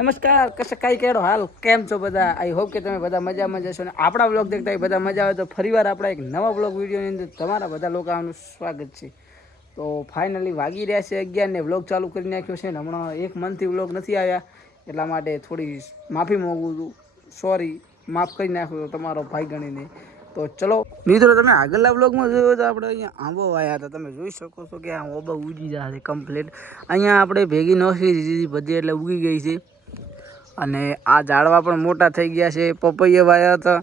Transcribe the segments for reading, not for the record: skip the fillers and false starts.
નમસ્કાર કશે કઈ કેડો હાલ કેમ છો બધા આઈ હોપ કે તમે બધા મજામાં જશો ને આપણા વ્લોગ દેખતા હોય બધા મજા આવે તો ફરીવાર આપણા એક નવા વ્લોગ વિડીયોની અંદર તમારા બધા લોકોનું સ્વાગત છે. તો ફાઇનલી વાગી રહ્યા છે 11 ને વ્લોગ ચાલુ કરી નાખ્યો છે ને હમણાં એક મંથથી વ્લોગ નથી આવ્યા એટલા માટે થોડી માફી માંગુ છું. સોરી, માફ કરી નાખ્યો તમારો ભાઈ ગણીને. તો ચલો મિત્રો, તમે આગળના વ્લોગમાં જોયો તો આપણે અહીંયા આંબો વાયા હતા. તમે જોઈ શકો છો કે આ આંબો ઉગી જશે કમ્પ્લીટ. અહીંયા આપણે ભેગી નોખી દીધી બધી એટલે ઉગી ગઈ છે. અને આ ઝાડવા પણ મોટા થઈ ગયા છે. પપૈયા વાયા હતા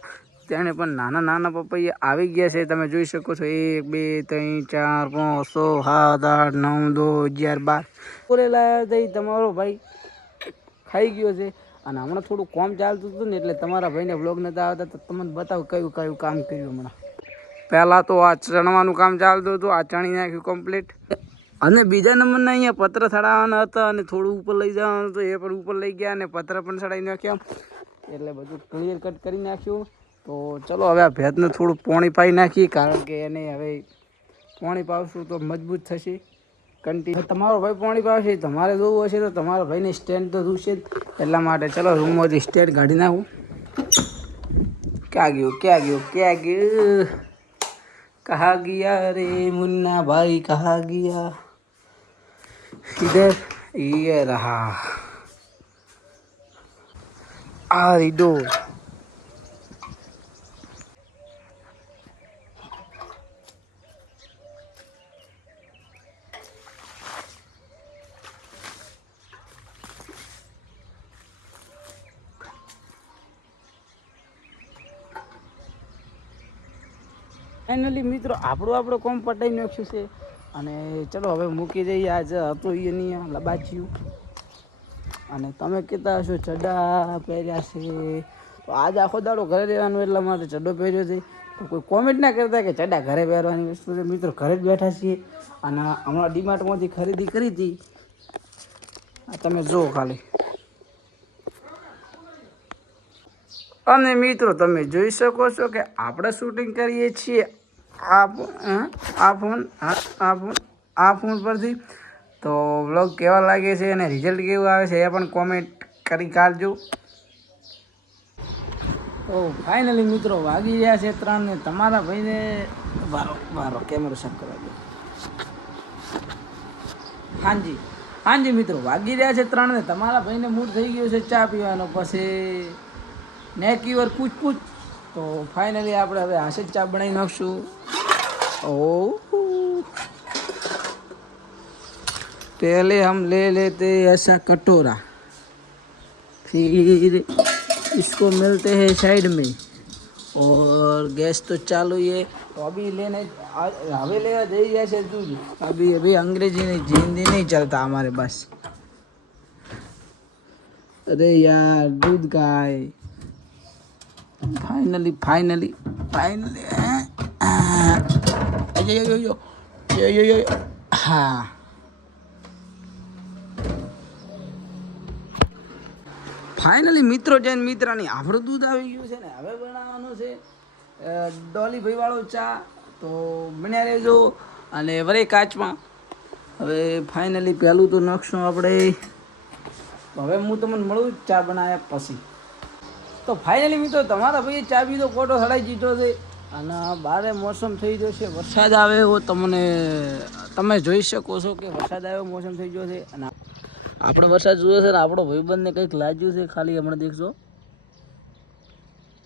તેને પણ નાના નાના પપૈયા આવી ગયા છે. તમે જોઈ શકો છો 1 2 3 4 5 6 7 8 9 10 11 12 પૂરે લાયા હતા. તમારો ભાઈ ખાઈ ગયો છે. અને હમણાં થોડું કામ ચાલતું હતું ને એટલે તમારા ભાઈને વ્લોગ નતા આવતા તો તમને બતાવો કયું કયું કામ કર્યું હમણાં. પહેલાં તો આ ચણવાનું કામ ચાલતું હતું. આ ચણી નાખ્યું કમ્પ્લીટ. અને બીજા નંબરના અહીંયા પત્ર ચડાવવાના હતા અને થોડું ઉપર લઈ જવાનું હતું. એ પણ ઉપર લઈ ગયા અને પત્ર પણ ચડાવી નાખ્યા એટલે બધું ક્લિયર કટ કરી નાખ્યું. તો ચલો હવે આ ભેજને થોડું પાણી પાઈ નાખીએ કારણ કે એને હવે પાણી પાવશું તો મજબૂત થશે. કન્ટિન્યુ તમારો ભાઈ પાણી પાવશે. તમારે જોવું હશે તો તમારા ભાઈને સ્ટેન્ડ તો જોશે જ. એટલા માટે ચલો રૂમમાંથી સ્ટેન્ડ કાઢી નાખું. ક્યાં ગયું કહા ગયા રે મુન્ના ભાઈ કહા ગયા इधर ये रहा आ दो. ફાઇનલી મિત્રો આપણો કોમ પટાઈ નાખ્યું છે. અને ચલો હવે મૂકી દઈએ. આજ હતું એની લબાચ્યું અને તમે કહેતા હશો ચડ્ડા પહેર્યા છે તો આજ આખો દાડો ઘરે રહેવાનું એટલા માટે ચડ્ડો પહેર્યો છે. તો કોઈ કોમેન્ટ ના કરતા કે ચડ્ડા ઘરે પહેરવાની વસ્તુ છે. મિત્રો ઘરે જ બેઠા છીએ અને હમણાં ડીમાર્ટમાંથી ખરીદી કરી હતી. તમે જુઓ ખાલી. અને મિત્રો તમે જોઈ શકો છો કે આપણે શૂટિંગ કરીએ છીએ આ ફોન પરથી. તો વ્લોગ કેવા લાગે છે અને રિઝલ્ટ કેવું આવે છે એ પણ કોમેન્ટ કરી કાઢજો. તો ફાઇનલી મિત્રો વાગી રહ્યા છે 3 ને તમારા ભાઈને વારો કેમેરો સેટ કરવા દો. હાજી મિત્રો વાગી રહ્યા છે 3 ને તમારા ભાઈને મૂડ થઈ ગયો છે ચા પીવાનો. પછી નેક યુઅર પૂછ. તો ફાઇનલી આપણે હવે હાથે જ ચા બનાવી નાખશું. पहले हम ले लेते ऐसा कटोरा, फिर इसको मिलते हैं साइड में और गैस तो चालू है. तो अभी हमें लेवा दे जैसे दूध. अभी अंग्रेजी नहीं हिंदी नहीं चलता हमारे पास. अरे यार दूध का है. फाइनली हाँ ફાઇનલી મિત્રો જૈન મિત્રાની આપણું દૂધ આવી ગયું છે ને હવે બનાવવાનું છે ડોલી ભાઈ વાળો ચા. તો બન્યા રહેજો અને વરે કાચમાં. હવે ફાઇનલી પહેલું તો નાખશું આપણે. હવે હું તમને મળું ચા બનાવ્યા પછી. તો ફાઇનલી મિત્રો તમારા ભાઈએ ચા પીધો કોટો સડાઈ દીધો છે અને બારે મોસમ થઈ ગયો છે. વરસાદ આવે એવો તમે જોઈ શકો છો કે વરસાદ આવ્યો મોસમ થઈ ગયો છે. અને આપણે વરસાદ જોયો છે ને આપણો ભાઈબંધને કંઈક લાગ્યું છે ખાલી હમણાં દેખજો.